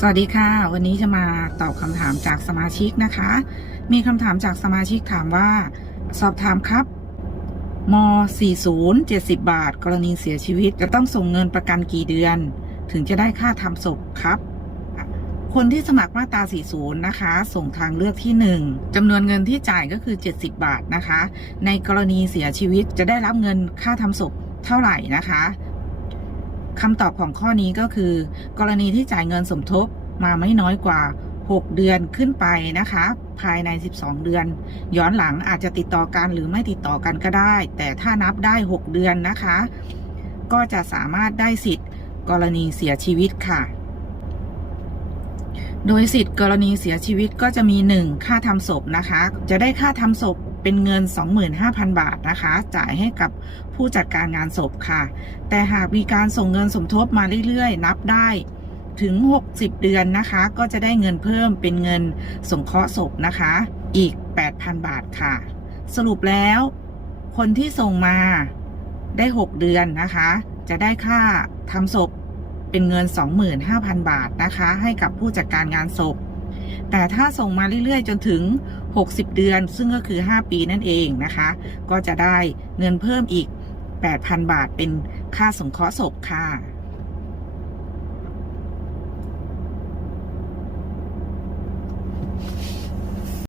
สวัสดีค่ะ วันนี้จะมาตอบคำถามจากสมาชิกนะคะ มีคำถามจากสมาชิกถามว่า สอบถามครับม40 70 บาท กรณีเสียชีวิตจะต้องส่งเงินประกันกี่เดือน ถึงจะได้ค่าทำศพครับ คนที่สมัครมาตรา 40 นะคะ ส่งทางเลือกที่ 1จำนวนเงินที่จ่ายก็คือ 70 บาทนะคะ ในกรณีเสียชีวิตจะได้รับเงินค่าทำศพเท่าไหร่นะคะ คำตอบของข้อนี้ก็คือ กรณีที่จ่ายเงินสมทบมาไม่น้อยกว่า 6 เดือนขึ้นไปนะคะ ภายใน 12 เดือน ย้อนหลังอาจจะติดต่อกันหรือไม่ติดต่อกันก็ได้ แต่ถ้านับได้ 6 เดือนนะคะ ก็จะสามารถได้สิทธิ์ กรณีเสียชีวิตค่ะ โดยสิทธิ์กรณีเสียชีวิตก็จะมี 1 ค่าทำศพนะคะ จะได้ค่าทำศพ เป็นเงิน 25,000 บาทนะคะ จ่ายให้กับผู้จัดการงานศพค่ะ แต่หากมีการส่งเงินสมทบมาเรื่อยๆ นับได้ถึง 60 เดือนนะคะ ก็จะได้เงินเพิ่มเป็นเงินสงเคราะห์ศพนะคะ อีก 8,000 บาทค่ะ สรุปแล้ว คนที่ส่งมาได้ 6 เดือนนะคะ จะได้ค่าทำศพเป็นเงิน 25,000 บาทนะคะ ให้กับผู้จัดการงานศพ แต่ถ้าส่งมาเรื่อยๆ จนถึง 60 เดือน ซึ่งก็คือ 5 ปีนั่นเองนะคะ ก็จะได้เงินเพิ่มอีก 8,000 บาทเป็นค่าสงเคราะห์ศพค่ะ